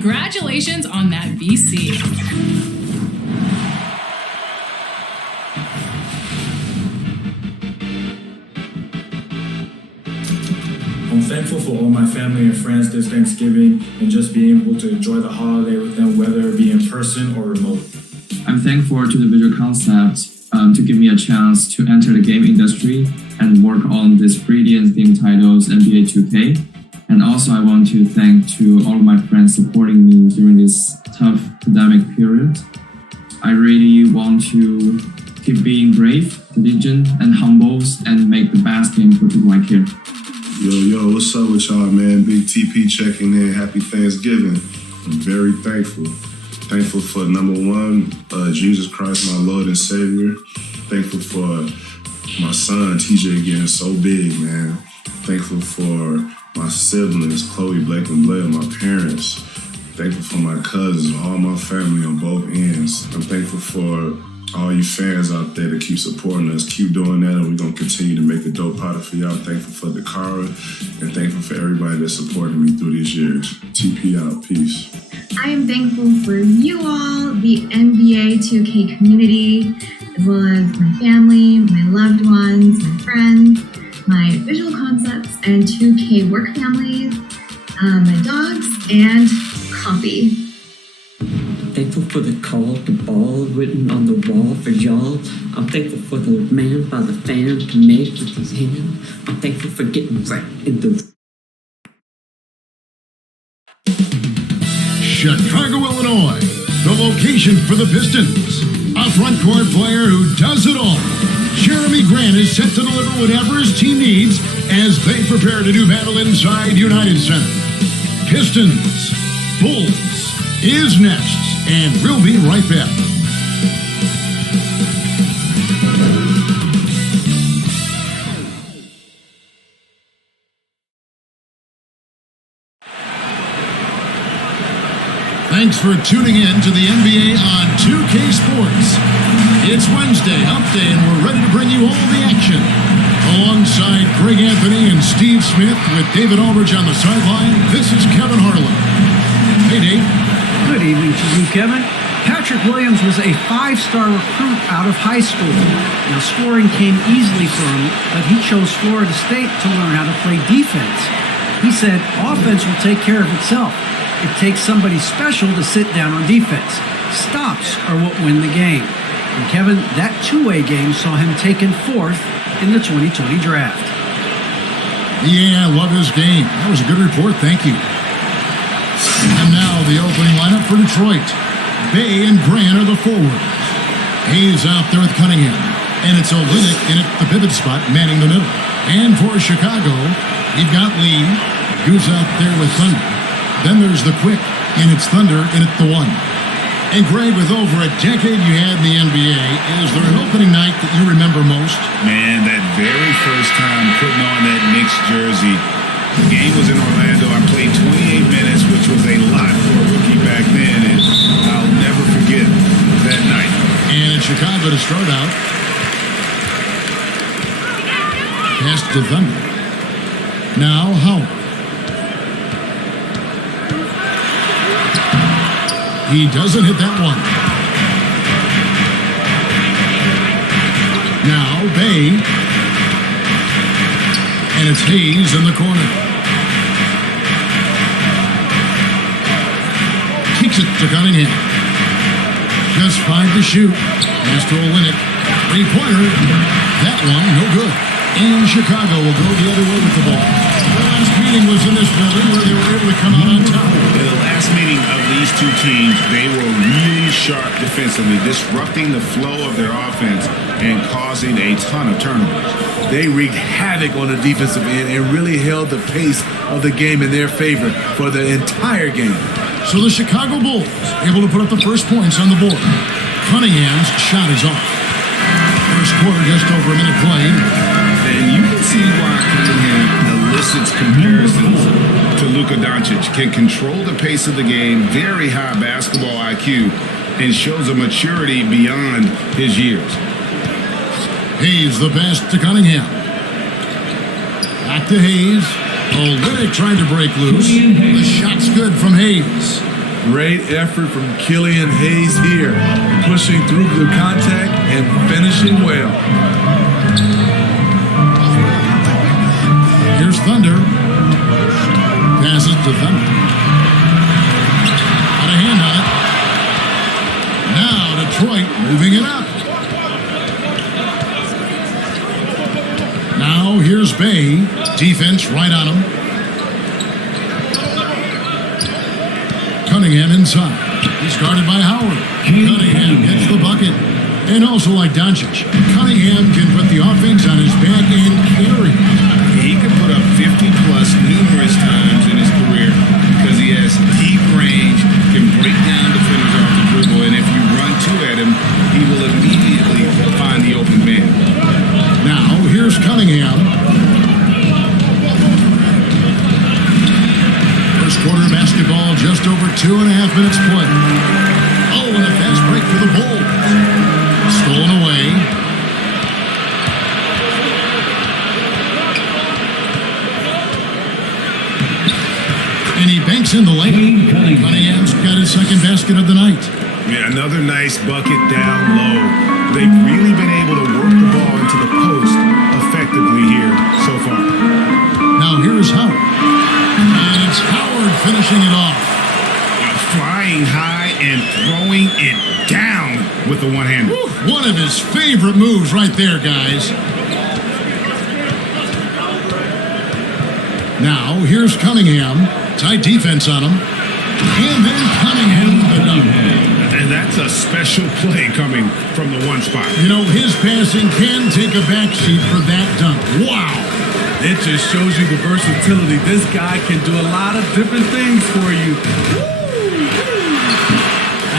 Congratulations on that VC. I'm thankful for all my family and friends this Thanksgiving and just being able to enjoy the holiday with them, whether it be in person or remote. I'm thankful to the Visual Concept to give me a chance to enter the game industry and work on this brilliant theme titles NBA 2K. And also I want to thank to all of my friends supporting me during this tough pandemic period. I really want to keep being brave, diligent, and humble and make the best game for people I care. Yo, what's up with y'all, man? Big TP checking in. Happy Thanksgiving. I'm very thankful. Thankful for number one, Jesus Christ, my Lord and Savior. Thankful for my son, TJ, getting so big, man. Thankful for my siblings, Chloe, Blake, and Blair, my parents. Thankful for my cousins, all my family on both ends. I'm thankful for all you fans out there that keep supporting us. Keep doing that, and we're going to continue to make a dope product for y'all. Thankful for Dakara, and thankful for everybody that supported me through these years. TP out. Peace. I am thankful for you all, the NBA 2K community, as well as my family, my loved ones, my friends, my Visual Concepts and 2K work families, my dogs, and coffee. Thankful for the call to ball written on the wall for y'all. I'm thankful for the man by the fan to make with his hand. I'm thankful for getting right in the... Chicago, Illinois, the location for the Pistons. A front court player who does it all. Jeremy Grant is set to deliver whatever his team needs as they prepare to do battle inside United Center. Pistons, Bulls is next, and we'll be right back. Thanks for tuning in to the NBA on 2K Sports. It's Wednesday, Hump Day, and we're ready to bring you all the action. Alongside Greg Anthony and Steve Smith with David Aldridge on the sideline, this is Kevin Harlan. Hey, Dave. Good evening to you, Kevin. Patrick Williams was a 5-star recruit out of high school. Now, scoring came easily for him, but he chose Florida State to learn how to play defense. He said, offense will take care of itself. It takes somebody special to sit down on defense. Stops are what win the game. And Kevin, that two-way game saw him taken 4th in the 2020 draft. Yeah, I love his game. That was a good report. Thank you. And now the opening lineup for Detroit. Bay and Grant are the forwards. Hayes out there with Cunningham. And it's Olynyk in at the pivot spot, manning the middle. And for Chicago, you've got Lee, who's out there with Thunder. Then there's the Quick, and it's Thunder in at the 1. And Greg, with over a decade you had in the NBA, is there an opening night that you remember most? Man, that very first time putting on that Knicks jersey. The game was in Orlando. I played 28 minutes, which was a lot for a rookie back then, and I'll never forget that night. And in Chicago to start out, pass to Thunder. Now Howard. He doesn't hit that one. Now Bay. And it's Hayes in the corner. Kicks it to Cunningham. Just 5 to shoot. Pass to Olynyk. 3-pointer. That one, no good. And Chicago will go the other way with the ball. The last meeting was in this building where they were able to come out on top. In the last meeting of these two teams, they were really sharp defensively, disrupting the flow of their offense and causing a ton of turnovers. They wreaked havoc on the defensive end and really held the pace of the game in their favor for the entire game. So the Chicago Bulls able to put up the first points on the board. Cunningham's shot is off. First quarter, just over a minute played. And you can see why Cunningham elicits comparisons to Luka Doncic. Can control the pace of the game, very high basketball IQ, and shows a maturity beyond his years. Hayes the pass to Cunningham. Back to Hayes. Olynyk trying to break loose. The shot's good from Hayes. Great effort from Killian Hayes here, pushing through the contact and finishing well. Here's Thunder. Passes to Thunder. Got a hand on it. Now Detroit moving it up. Now here's Bay. Defense right on him. Cunningham inside. He's guarded by Howard. Cunningham gets the bucket. And also like Doncic, Cunningham can put the offense on his back and carry. He can put up 50-plus numerous times in his career because he has deep range, can break down defenders off the dribble, and if you run two at him, he will immediately find the open man. Now, here's Cunningham. First quarter basketball, just over 2.5 minutes play. Oh, and a fast break for the Bulls. Stolen away. And he banks in the lane. Cunningham's got his second basket of the night. Yeah, another nice bucket down low. They've really been able to work the ball into the post effectively here so far. Now here's Howard. And it's Howard finishing it off. Flying high and throwing it down with the one-hander. One of his favorite moves right there, guys. Now, here's Cunningham. Tight defense on him. And then Cunningham the dunk. And that's a special play coming from the one spot. You know, his passing can take a backseat for that dunk. Wow. It just shows you the versatility. This guy can do a lot of different things for you.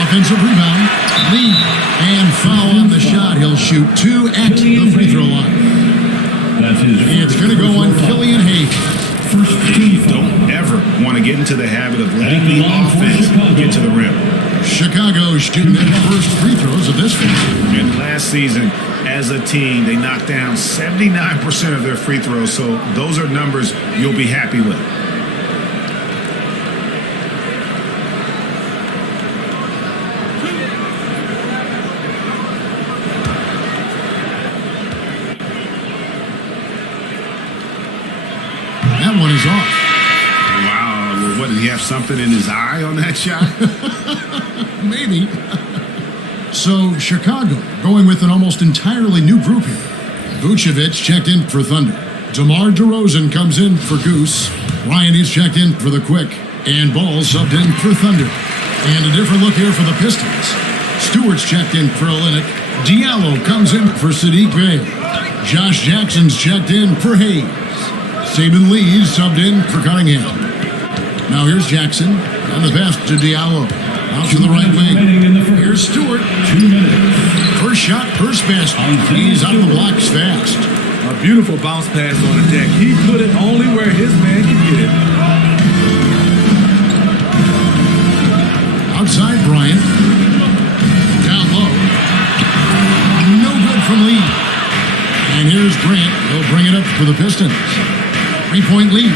Offensive rebound. Lee. And foul on the shot. He'll shoot 2 at the free throw line. It's going to go on Killian Hayes. Don't ever want to get into the habit of letting the offense get to the rim. Chicago shooting their first free throws of this game. And last season, as a team, they knocked down 79% of their free throws, so those are numbers you'll be happy with. That one is off. Wow, what, did he have something in his eye on that shot? Maybe. So, Chicago going with an almost entirely new group here. Vucevic checked in for Thunder. DeMar DeRozan comes in for Goose. Ryan is checked in for the Quick. And Ball subbed in for Thunder. And a different look here for the Pistons. Stewart's checked in for Olynyk. Diallo comes in for Sadiq Bey. Josh Jackson's checked in for Hayes. Saban Lee subbed in for Cunningham. Now here's Jackson. And the pass to Diallo. Out to the right wing. Here's Stewart. 2 minutes. First shot, first basket. He's out of the blocks fast. A beautiful bounce pass on the deck. He put it only where his man can get it. Outside Bryant. Down low. No good from Lee. And here's Grant. He'll bring it up for the Pistons. 3-point lead.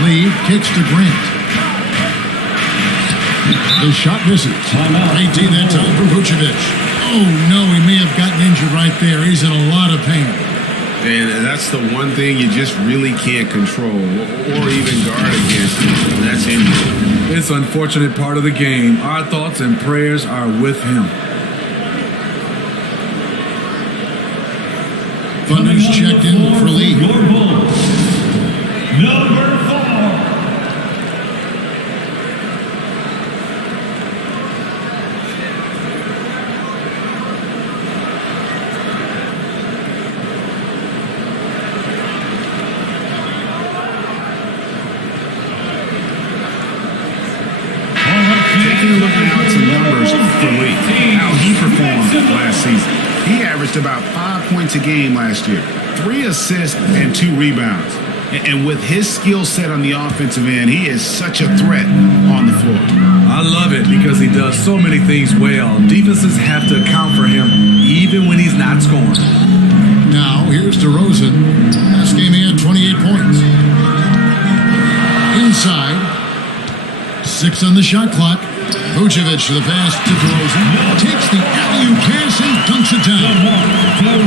Lee kicks to Grant. The shot misses. 18 that time for Vucevic. Oh no, he may have gotten injured right there. He's in a lot of pain. And that's the one thing you just really can't control or even guard against, and that's injury. It's an unfortunate part of the game. Our thoughts and prayers are with him. Thunder's checked in for Lee. Number 4. Taking a look now at some numbers for Lee, how he performed last season. He averaged about 5 points a game last year, 3 assists and 2 rebounds. And with his skill set on the offensive end, he is such a threat on the floor. I love it because he does so many things well. Defenses have to account for him even when he's not scoring. Now, here's DeRozan. Last game he had 28 points. Inside. 6 on the shot clock. Vucevic to the pass to DeRozan. Takes the alley-oop pass and dunks it down.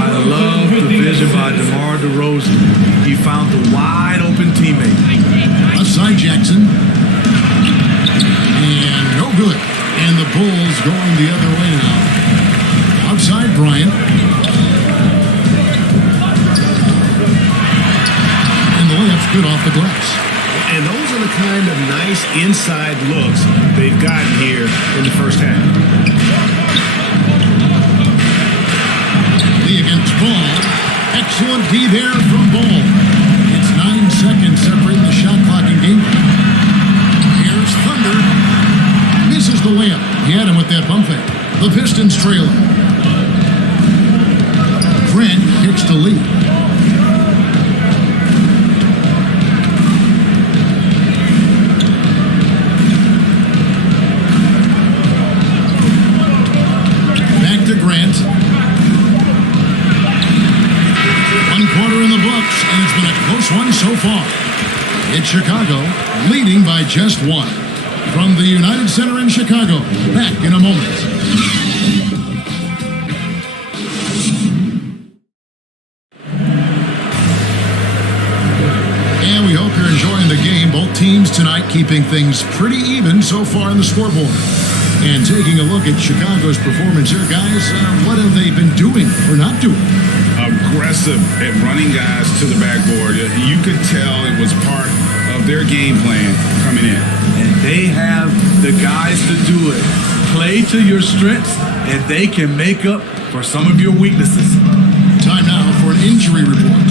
I love the vision by DeMar DeRozan. He found the wide open teammate. Outside Jackson. And no good. And the Bulls going the other way now. Outside Bryant. And the layup's good off the glass. And those are the kind of nice inside looks they've gotten here in the first half. Lee against Ball. Excellent D there from Ball. It's 9 seconds separating the shot clock and game clock. Here's Thunder. Misses the layup. He had him with that bump fake. The Pistons trailing. Grant kicks to Lee. Back to Grant. 1 quarter in the books, and it's been a close one so far. It's Chicago leading by just 1. From the United Center in Chicago, back in a moment. And we hope you're enjoying the game. Both teams tonight keeping things pretty even so far in the scoreboard. And taking a look at Chicago's performance here, guys, what have they been doing or not doing? Aggressive at running guys to the backboard. You could tell it was part of their game plan coming in. And they have the guys to do it. Play to your strengths, and they can make up for some of your weaknesses. Time now for an injury report.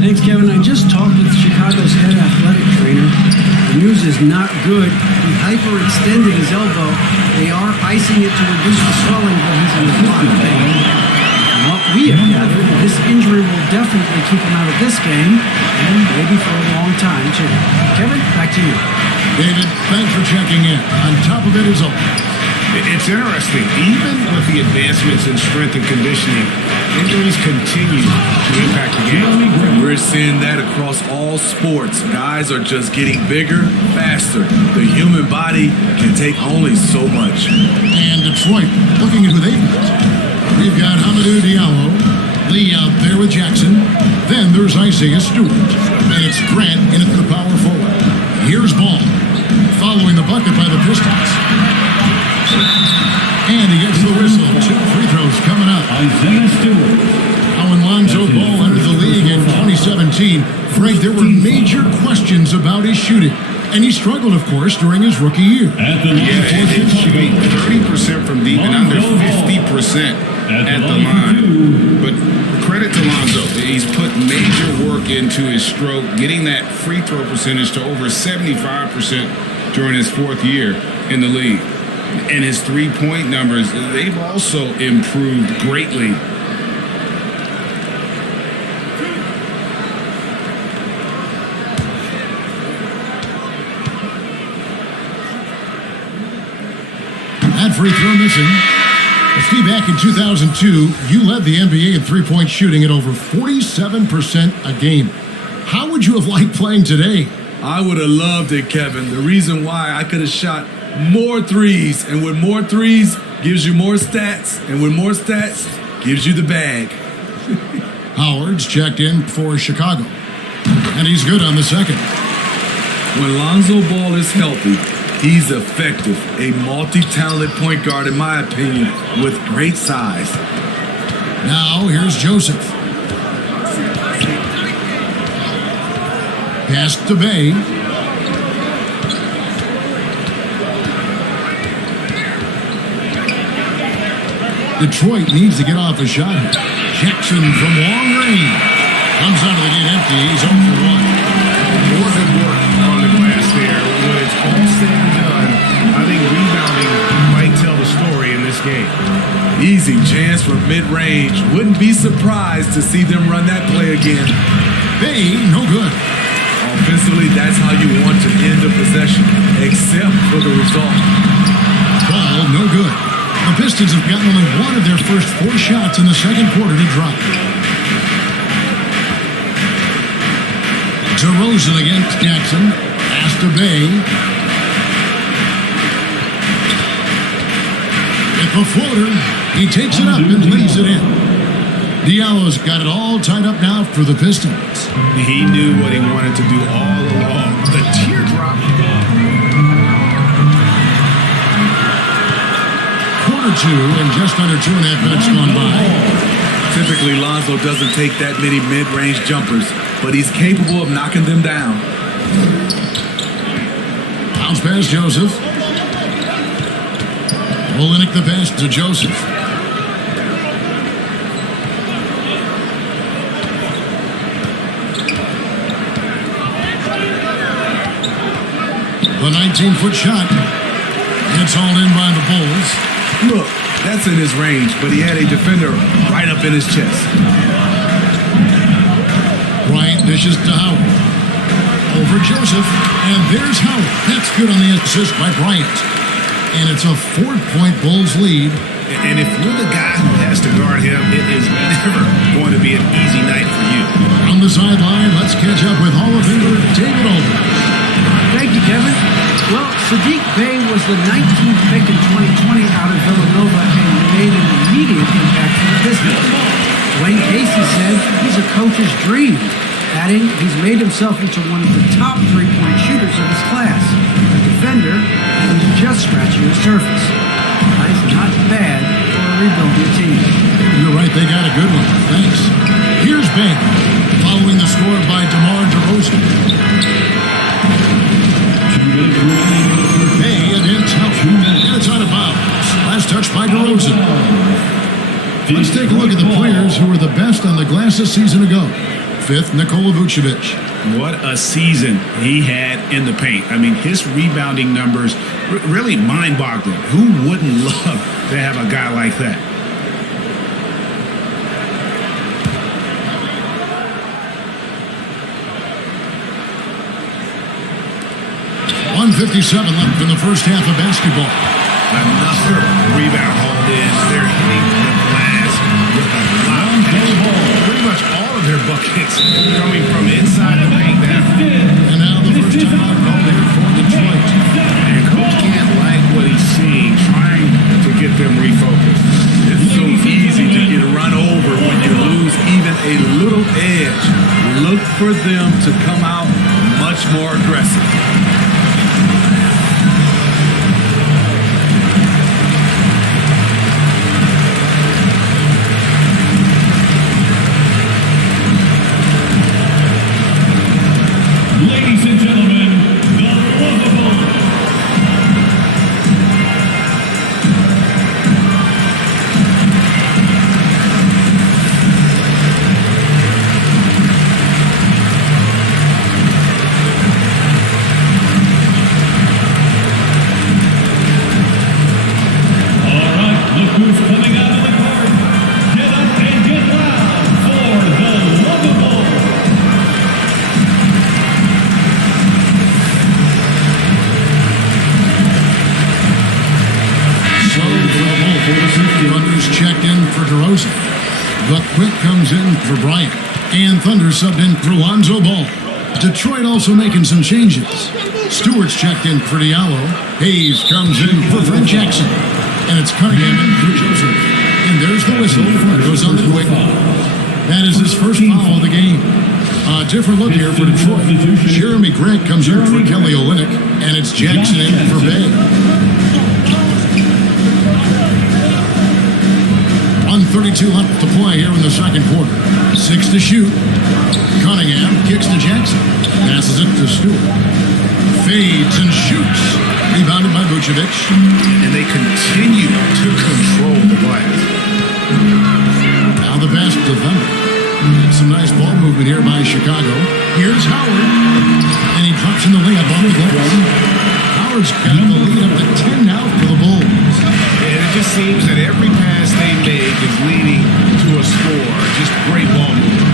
Thanks, Kevin. I just talked with Chicago's head athletic trainer. The news is not good. He hyperextended his elbow. They are icing it to reduce the swelling, but he's in a lot of pain. From what we have gathered, this injury will definitely keep him out of this game, and maybe for a long time, too. Kevin, back to you. David, thanks for checking in. On top of it is all. It's interesting. Even with the advancements in strength and conditioning, injuries continue to impact the game. We're seeing that across all sports. Guys are just getting bigger, faster. The human body can take only so much. And Detroit, looking at who they've got. We've got Hamidou Diallo, Lee out there with Jackson. Then there's Isaiah Stewart. And it's Grant in at the power forward. Here's Ball, following the bucket by the Pistons. And he gets the whistle. 2 free throws coming up. Isaiah Stewart. Now when Lonzo Ball entered the league in 2017, Frank, there were major questions about his shooting. And he struggled, of course, during his rookie year. At the line It's shooting 30% from deep and under 50% at the line. But credit to Lonzo. He's put major work into his stroke, getting that free throw percentage to over 75% during his 4th year in the league. And his three-point numbers, they've also improved greatly. That free throw missing. Steve, back in 2002, you led the NBA in three-point shooting at over 47% a game. How would you have liked playing today? I would have loved it, Kevin. The reason why I could have shot more threes, and with more threes gives you more stats, and with more stats gives you the bag. Howard's checked in for Chicago, and he's good on the second. When Lonzo Ball is healthy, he's effective. A multi-talented point guard, in my opinion, with great size. Now here's Joseph. Pass to Bay. Detroit needs to get off a shot here. Jackson from long range. Comes out of the gate empty. He's 0 for 1. More good work on the glass there. When it's all said and done, I think rebounding might tell the story in this game. Easy chance from mid-range. Wouldn't be surprised to see them run that play again. Bay, no good. Offensively, that's how you want to end a possession, except for the result. Ball, no good. The Pistons have gotten only one of their first 4 shots in the second quarter to drop. DeRozan against Jackson. Pass to Bay. With the floater, he takes it up and lays it in. Diallo's got it all tied up now for the Pistons. He knew what he wanted to do all along. The teardrop. Quarter two and just under 2.5 minutes gone by. Typically, Lonzo doesn't take that many mid-range jumpers, but he's capable of knocking them down. Bounce past Joseph. Olynyk the pass to Joseph. The 19-foot shot. It's hauled in by the Bulls. Look, that's in his range, but he had a defender right up in his chest. Bryant dishes to Howard. Over Joseph, and there's Howard. That's good on the assist by Bryant. And it's a 4-point Bulls lead. And if you're the guy who has to guard him, it is never going to be an easy night for you. On the sideline, let's catch up with Hall of Famer David Aldridge. Thank you, Kevin. Well, Sadiq Bey was the 19th pick in 2020 out of Villanova and made an immediate impact for the Pistons. Dwayne Casey said he's a coach's dream, adding he's made himself into one of the top three-point shooters of his class, a defender, and he's just scratching the surface. That's not bad for a rebuilding team. You're right, they got a good one. Thanks. Here's Bey, following the score by DeMar DeRozan. Bey against Howard, and it's out of bounds. Last touch by DeRozan. Let's take a look at the players who were the best on the glass a season ago. Fifth, Nikola Vucevic. What a season he had in the paint. I mean, his rebounding numbers really mind-boggling. Who wouldn't love to have a guy like that? .157 left in the first half of basketball. Another rebound hauled in. They're hitting the glass with a lot of passion. Pretty much all of their buckets coming from inside the paint now. And now the first time out called here for Detroit. And coach can't like what he's seeing, trying to get them refocused. It's so easy to get run over when you lose even a little edge. Look for them to come out much more aggressive. Ladies and gentlemen, the Lovable. All right, look who's coming out of the court. Get up and get loud for the Lovable. Thunder's checked in for DeRozan. But Quick comes in for Bryant. And Thunder subbed in for Lonzo Ball. Detroit also making some changes. Stewart's checked in for Diallo. Hayes comes in for Fred Jackson. And it's Cunningham in for Joseph. And there's the whistle. Goes on the Quick. That is his first foul of the game. A different look here for Detroit. Jeremy Grant comes in for Kelly Olynyk. And it's Jackson in for Bey. 1:32 left to play here in the second quarter. 6 to shoot. Cunningham kicks to Jackson. Passes it to Stewart. Fades and shoots. Rebounded by Vucevic. And they continue to control the glass. Now the pass to Thunder. Some nice ball movement here by Chicago. Here's Howard. And he drops in the layup on the glass. Howard's got the lead up to 10 now for the Bulls. And it just seems that every pass they make is leading to a score. Just great ball movement.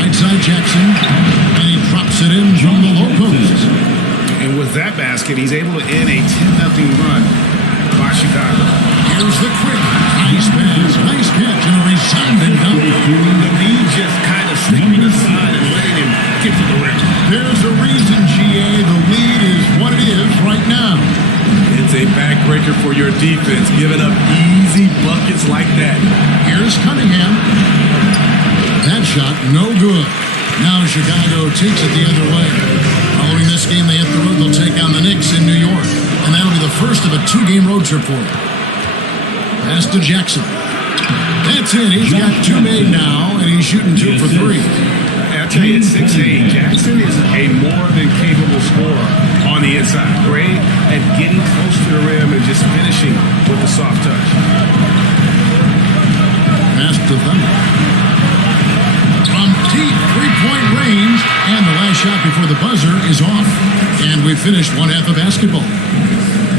Right side Jackson. And he drops it in from the low post. And with that basket, he's able to end a 10-0 run by Chicago. Here's the Quick. Nice pass, nice catch, and a resounding dunk. The knee just kind of slipping aside and letting him get to the rim. There's a reason, GA. The lead is what it is right now. your defense, giving up easy buckets like that. Here's Cunningham. That shot, no good. Now Chicago takes it the other way. Following this game, they hit the road. They'll take on the Knicks in New York. And that'll be the first of a 2-game road trip for them. Pass to Jackson. That's it. He's got 2 made now, and he's shooting 2 for 3. I'll tell you, at 6'8", Jackson is a more than capable scorer on the inside. Great at getting close to the rim and just finishing with a soft touch. Pass to Thunder. From deep 3-point range, and the last shot before the buzzer is off. And we've finished one half of basketball.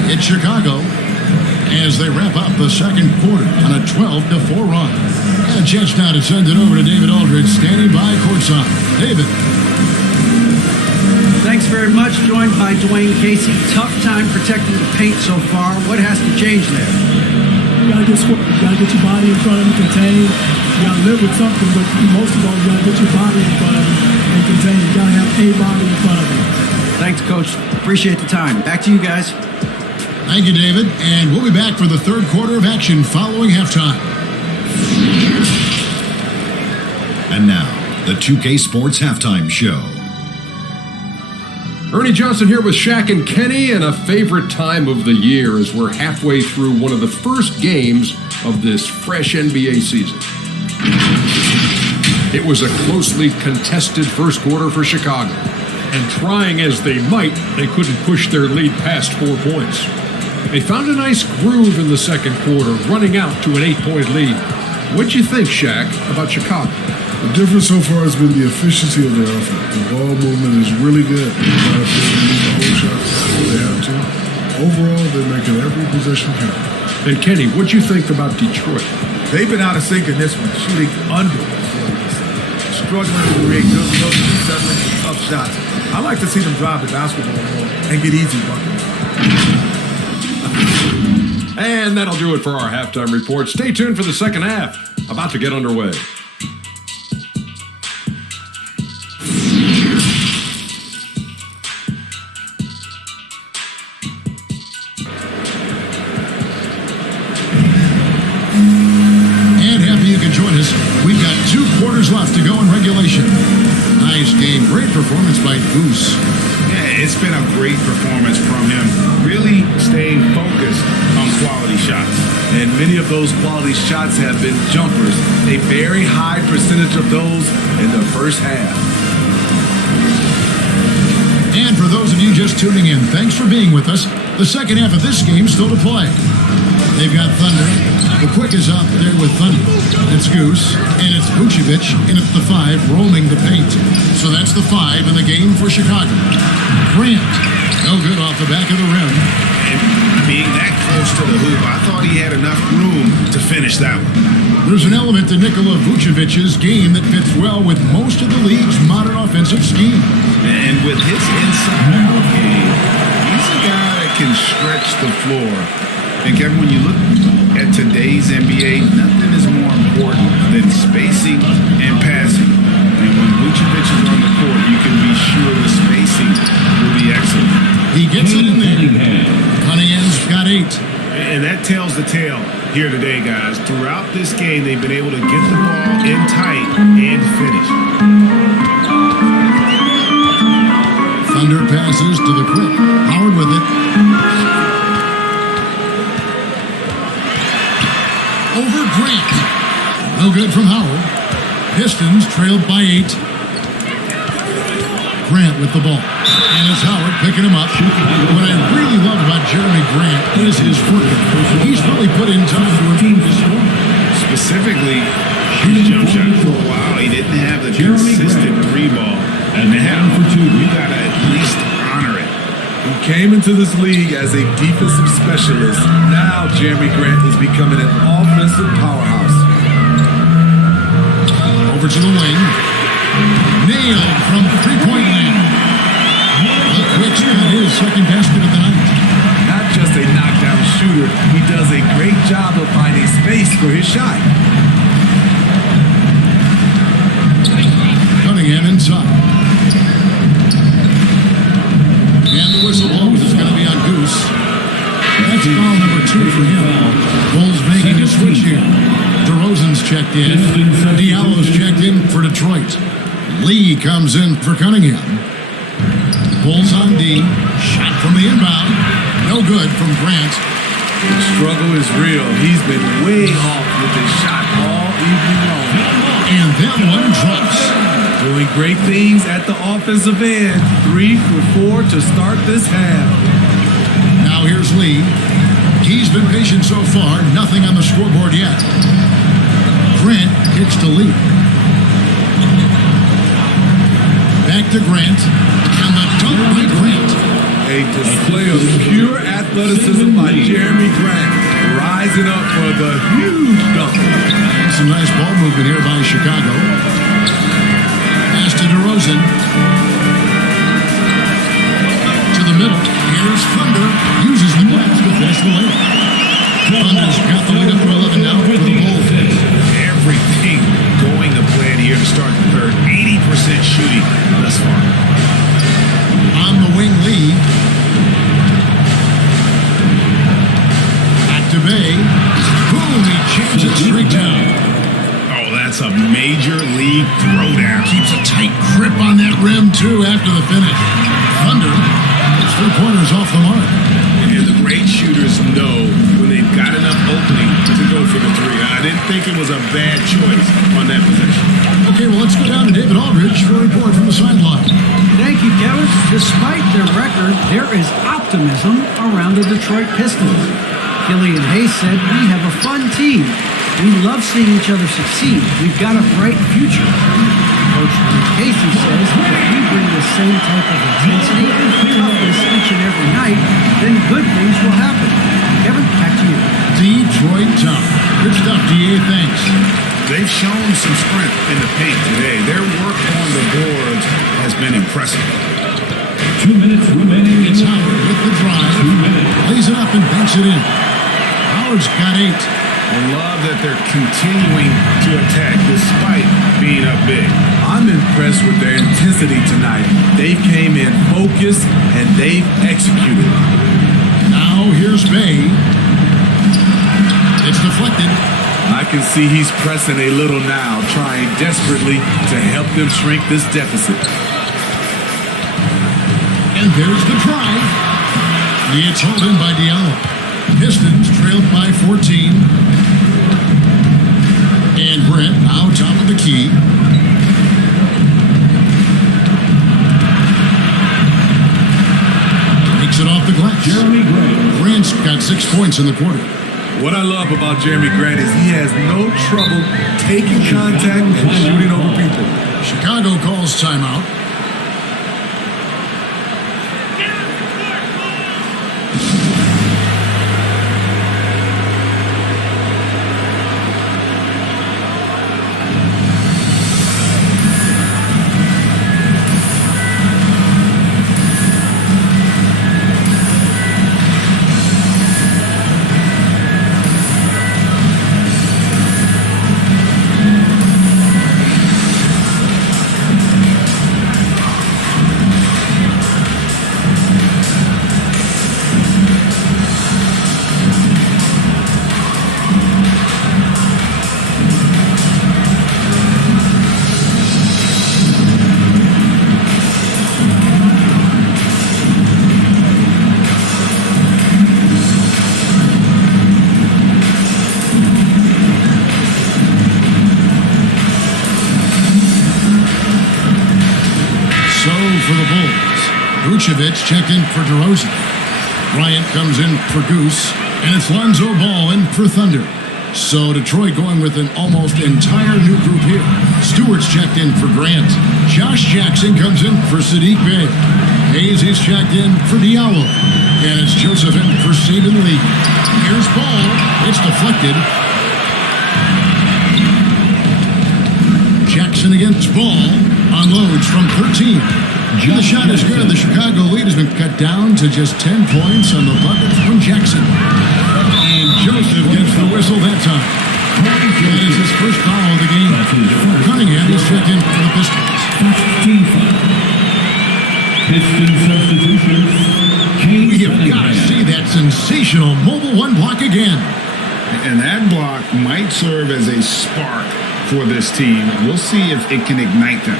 It's Chicago as they wrap up the second quarter on a 12-4 run. And a chance now to send it over to David Aldridge, standing by courtside. David. Thanks very much. Joined by Dwayne Casey. Tough time protecting the paint so far. What has to change there? You gotta get square. You gotta get your body in front of him, contain. You gotta live with something, but most of all, you gotta get your body in front of him and contain. You gotta have a body in front of him. Thanks, Coach. Appreciate the time. Back to you guys. Thank you, David. And we'll be back for the third quarter of action following halftime. And now, the 2K Sports Halftime Show. Ernie Johnson here with Shaq and Kenny, and a favorite time of the year as we're halfway through one of the first games of this fresh NBA season. It was a closely contested first quarter for Chicago. And trying as they might, they couldn't push their lead past 4 points. They found a nice groove in the second quarter, running out to an 8-point lead. What'd you think, Shaq, about Chicago? The difference so far has been the efficiency of their offense. The ball movement is really good. Not afraid to use the whole shot when they have to. Overall, they're making every possession count. And Kenny, what'd you think about Detroit? They've been out of sync in this one, shooting under. Struggling to create good looks and settling for tough shots. I like to see them drive the basketball more and get easy buckets. And that'll do it for our halftime report. Stay tuned for the second half, about to get underway. And happy you can join us. We've got 2 quarters left to go in regulation. Nice game. Great performance by Goose. Yeah, it's been a great performance from him. Really staying focused on quality shots. And many of those quality shots have been jumpers. A very high percentage of those in the first half. And for those of you just tuning in, thanks for being with us. The second half of this game still to play. They've got Thunder. The quick is out there with Thunder. It's Goose, and it's Vucevic in at the 5, roaming the paint. So that's the 5 in the game for Chicago. Grant, no good off the back of the rim. And being that close to the hoop, I thought he had enough room to finish that one. There's an element to Nikola Vucevic's game that fits well with most of the league's modern offensive scheme. And with his inside-out game, he's a guy that can stretch the floor. And Kevin, when you look at today's NBA, nothing is more important than spacing and passing. And when Vucevic is on the court, you can be sure the spacing will be excellent. He gets it in there. Cunningham's got 8. And that tells the tale here today, guys. Throughout this game, they've been able to get the ball in tight and finish. Thunder passes to the quick. Howard with it. Over Grant. No good from Howard. Pistons trailed by 8. Grant with the ball. And it's Howard picking him up. What I really love about Jeremy Grant is his foot. He's really put in time to improve his scoring. Specifically, his jump shot for a while. He didn't have the consistent 3-ball. And now, you got to at least honor it. He came into this league as a defensive specialist. Now Jeremy Grant is becoming an offensive powerhouse. Over to the wing. Nailed from 3-point land. The quick's got his second basket of the night. Not just a knockdown shooter, he does a great job of finding space for his shot. Cunningham inside. And the whistle blows is going to be on Goose. That's foul number 2 good for him. Bulls making a switch here. DeRozan's checked in. Diallo's checked in for Detroit. Lee comes in for Cunningham. Bulls on D. Shot from the inbound. No good from Grant. The struggle is real. He's been way off with his shot all evening long. And that one drops. Doing great things at the offensive end. 3 for 4 to start this half. Now here's Lee. He's been patient so far. Nothing on the scoreboard yet. Grant kicks to Lee. Back to Grant. And the dunk by Grant. A display of pure athleticism by Jeremy Grant, rising up for the huge dunk. Some nice ball movement here by Chicago. Pass to DeRozan. To the middle. Here's Thunder. Uses the glass to finish the layup. Thunder's got the lead up to 11 now for the Bulls. Everything going to plan here to start the third. 80% shooting thus far. On the wing lead. Back to Bay. Boom, he jams it straight down. Oh, that's a major league throwdown. Keeps a tight grip on that rim, too, after the finish. Thunder gets 3 pointers off the mark. And the great shooters know when they've got enough opening to go for the three. I didn't think it was a bad choice on that possession. Okay, well, let's go down to David Aldridge for a report from the sideline. Thank you, Kevin. Despite their record, there is optimism around the Detroit Pistons. Killian Hayes said, "We have a fun team. We love seeing each other succeed. We've got a bright future." Coach Casey says, "If we bring the same type of intensity and toughness each and every night, then good things will happen." Kevin, back to you. Detroit tough. Good stuff, DA. Thanks. They've shown some strength in the paint today. Their work on the boards has been impressive. 2 minutes remaining. It's Howard with the drive. 2 minutes. Lays it up and banks it in. Howard's got 8. I love that they're continuing to attack despite being up big. I'm impressed with their intensity tonight. They came in focused and they've executed. Now here's Bay. It's deflected. I can see he's pressing a little now, trying desperately to help them shrink this deficit. And there's the drive. It's held in by Diallo. Pistons trailed by 14. And Grant now top of the key. Takes it off the glass. Jeremy Grant. Grant's got 6 points in the quarter. What I love about Jeremy Grant is he has no trouble taking contact and shooting over people. Chicago calls timeout. Vucevic checked in for DeRozan. Bryant comes in for Goose, and it's Lonzo Ball in for Thunder. So Detroit going with an almost entire new group here. Stewart's checked in for Grant. Josh Jackson comes in for Sadiq Bey. Hayes is checked in for Diallo. And it's Joseph in for Saban Lee. Here's Ball. It's deflected. Jackson against Ball. Unloads from 13. The shot is good. The Chicago lead has been cut down to just 10 points on the bucket from Jackson. And Joseph gets the whistle that time. That is his first foul of the game. Cunningham is checked in for the Pistons. Piston substitution. We have got to see that Sensational mobile one block again. And that block might serve as a spark for this team. We'll see if it can ignite them.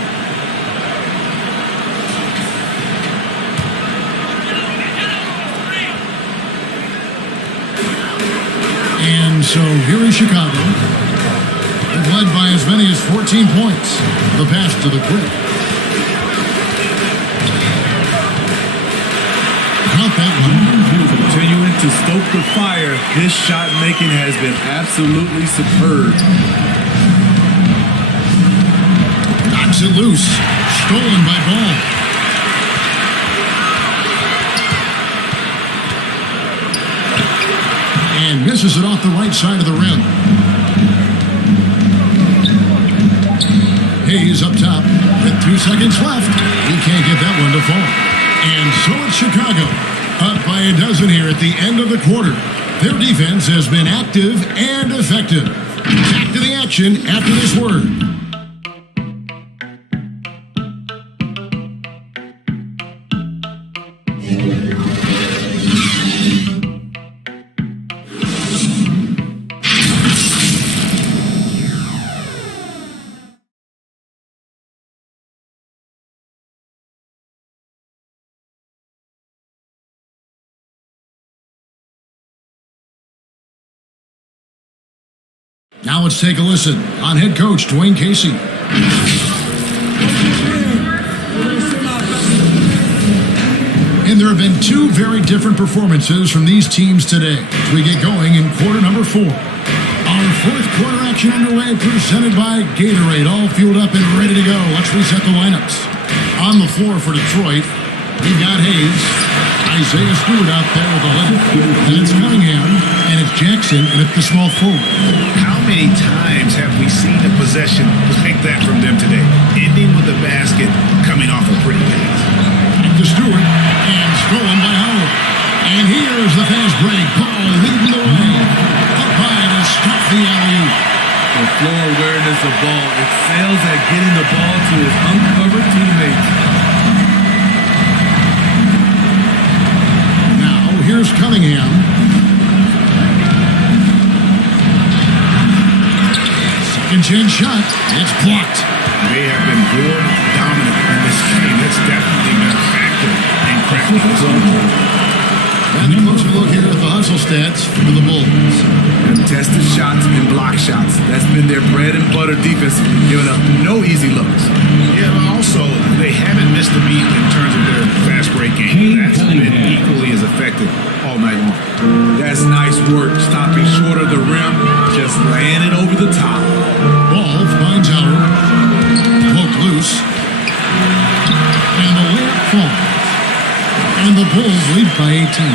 And so here is Chicago. They've led by as many as 14 points. The pass to the quick. Not that one. Continuing to stoke the fire, his shot making has been absolutely superb. Knocks it loose. Stolen by Ball. And misses it off the right side of the rim. Hayes up top with 2 seconds left. He can't get that one to fall. And so it's Chicago, up by a dozen here at the end of the quarter. Their defense has been active and effective. Back to the action after this word. Now let's take a listen on head coach Dwayne Casey. And there have been two very different performances from these teams today as we get going in quarter number 4. Our fourth quarter action underway, presented by Gatorade, all fueled up and ready to go. Let's reset the lineups. On the floor for Detroit, we've got Hayes, Isaiah Stewart out there with the left, and it's Cunningham, and it's Jackson, and it's the small forward. How many times have we seen a possession like that from them today? Ending with a basket, coming off a pretty pass. To Stewart, and stolen by Howard. And here's the fast break. Paul leading the way. Up high to stop the alley-oop. The floor awareness of ball excels at getting the ball to his uncovered teammates. Now, here's Cunningham. Second chance shot. It's blocked. They have been board dominant in this game. That's definitely been a factor in cracking this over. And a closer look here at the hustle stats for the Bulls. Contested shots and block shots. That's been their bread and butter defensively, giving up no easy looks. Yeah, but also, they haven't missed a beat in terms of their fast break game. That's been equally as effective all night long. That's nice work, stopping short of the rim, just laying it over the top. Ball finds Howard. Poked loose. And the layup falls. And the Bulls lead by 18.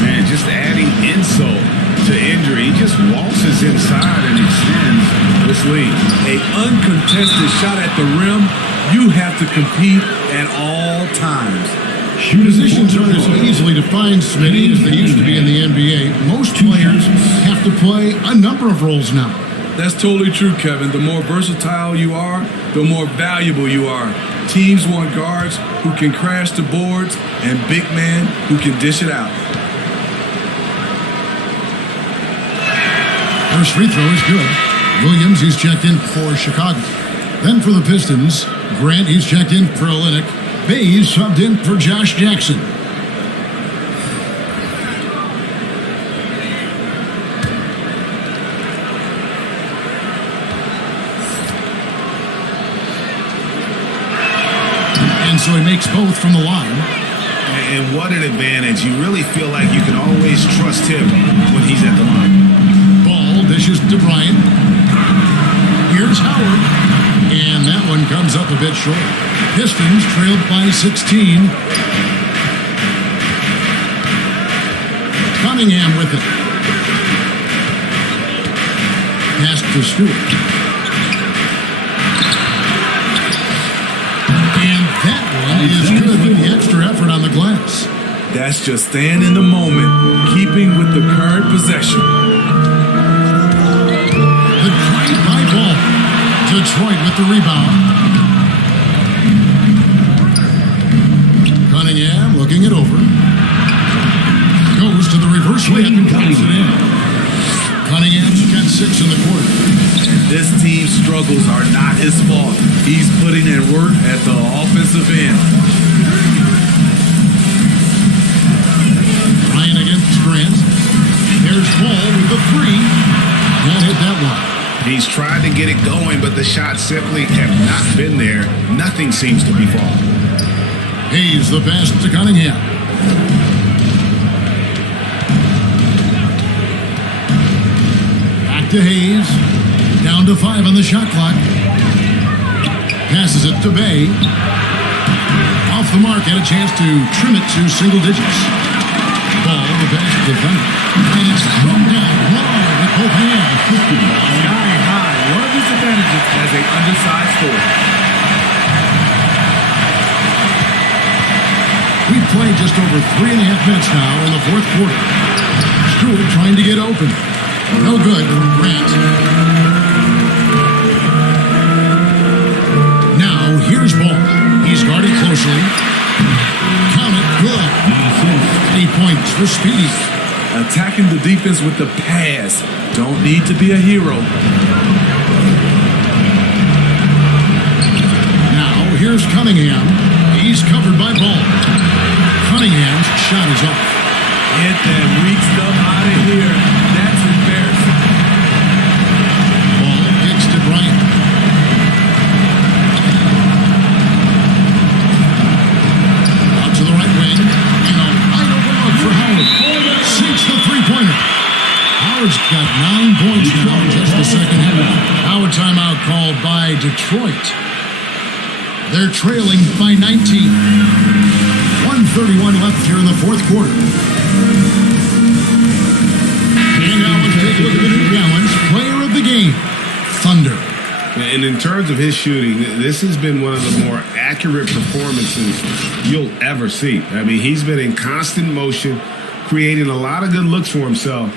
Man, just adding insult to injury. He just waltzes inside and extends this lead. A uncontested shot at the rim, you have to compete at all times. Positions aren't as easily defined, Smitty, as they used to be in the NBA. Most players have to play a number of roles now. That's totally true, Kevin. The more versatile you are, the more valuable you are. Teams want guards who can crash the boards and big men who can dish it out. First free throw is good. Williams, he's checked in for Chicago. Then for the Pistons, Grant, he's checked in for Olynyk. Bays subbed in for Josh Jackson. And so he makes both from the line. And what an advantage. You really feel like you can always trust him when he's at the line. Ball dishes to Bryant. Here's Howard. And that one comes up a bit short. Pistons trailed by 16. Cunningham with it. Pass to Stewart. And that one is good with the extra effort on the glass. That's just staying in the moment, keeping with the current possession. The drive-by ball. Detroit with the rebound. Cunningham looking it over. Goes goes to the reverse layup and counts it in. Cunningham's got 6 in the quarter. This team's struggles are not his fault. He's putting in work at the offensive end. Ryan against Grant. There's Ball with the 3. Won't hit that one. He's tried to get it going, but the shots simply have not been there. Nothing seems to be falling. Hayes the pass to Cunningham. Back to Hayes. Down to 5 on the shot clock. Passes it to Bay. Off the mark, had a chance to trim it to single digits. Ball, the pass to defender. And it's thrown down long with both hands. Sky high. One of his advantages as an undersized scorer. We've played just over 3.5 minutes now in the fourth quarter. Stewart trying to get open. No good from Grant. Now here's Ball. He's guarded closely. Count it, good. 8 points for Speedy. Attacking the defense with the pass. Don't need to be a hero. Now here's Cunningham. He's covered by Ball. Cunningham's shot is off. Get that weak stuff out of here. That's embarrassing. Ball kicks to Bryant. Out to the right wing. And a wide open look for Howard. Sinks the three-pointer. Howard's got 9 points now in just the second half. Howard timeout called by Detroit. They're trailing by 19. 1:31 left here in the fourth quarter. And now let's take a look at the New Balance player of the game, Thunder. And in terms of his shooting, this has been one of the more accurate performances you'll ever see. I mean, he's been in constant motion, creating a lot of good looks for himself.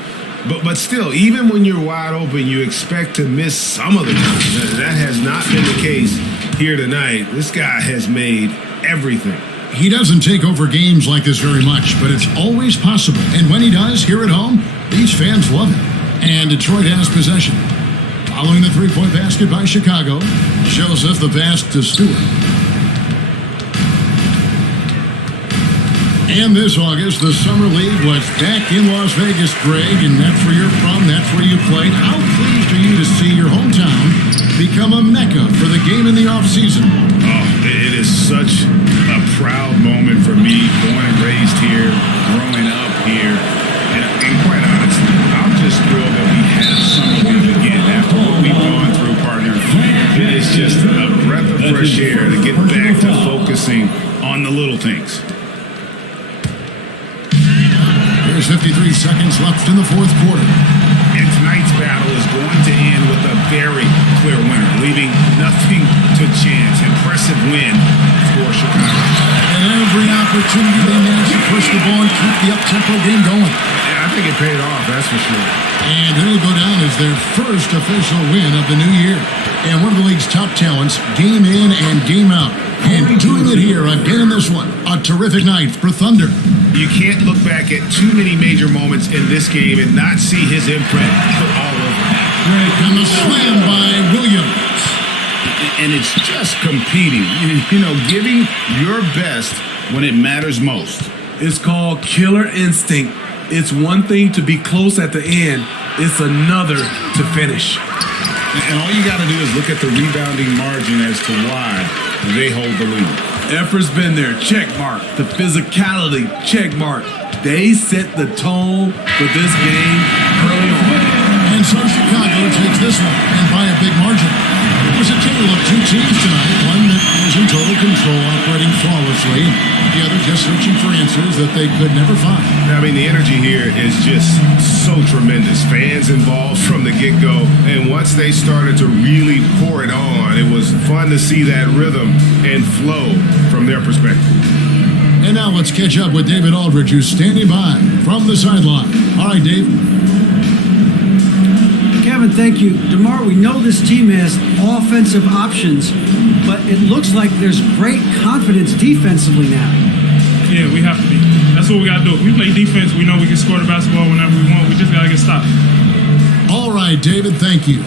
But still, even when you're wide open, you expect to miss some of the time. That has not been the case here tonight. This guy has made everything. He doesn't take over games like this very much, but it's always possible. And when he does, here at home, these fans love it. And Detroit has possession. Following the three-point basket by Chicago, shows us the pass to Stewart. And this August, the Summer League was back in Las Vegas, Greg, and that's where you're from, that's where you played. How pleased are you to see your hometown become a mecca for the game in the offseason? Oh, it is such a proud moment for me, born and raised here, growing up here. And quite honestly, I'm just thrilled that we have Summer League again after what we've gone through, partner. It is just a breath of fresh air to get back to focusing on the little things. There's 53 seconds left in the fourth quarter. And tonight's battle is going to end with a very clear winner, leaving nothing to chance. Impressive win for Chicago. And every opportunity they managed to push the ball and keep the up-tempo game going. Yeah, I think it paid off, that's for sure. And it'll go down as their first official win of the new year. And one of the league's top talents, game in and game out. And doing it here again in this one. A terrific night for Thunder. You can't look back at too many major moments in this game and not see his imprint put all over it. And the slam by Williams. And it's just competing, you know, giving your best when it matters most. It's called killer instinct. It's one thing to be close at the end. It's another to finish. And all you got to do is look at the rebounding margin as to why they hold the lead. Effort's been there, check mark. The physicality, check mark. They set the tone for this game early on. And so Chicago takes this one, and by a big margin. It was a tale of two teams tonight, one that was in total control, operating flawlessly, the other just searching for answers that they could never find. I mean, the energy here is just so tremendous. Fans involved from the get-go, and once they started to really pour it on, it was fun to see that rhythm and flow from their perspective. And now let's catch up with David Aldridge, who's standing by from the sideline. All right, Dave. Kevin, thank you. DeMar, we know this team has offensive options, but it looks like there's great confidence defensively now. Yeah, we have to be. That's what we got to do. If we play defense, we know we can score the basketball whenever we want. We just got to get stopped. All right, David, thank you.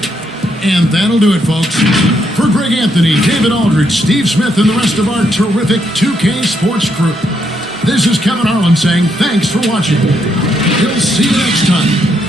And that'll do it, folks. For Greg Anthony, David Aldridge, Steve Smith, and the rest of our terrific 2K Sports crew, this is Kevin Harlan saying thanks for watching. We'll see you next time.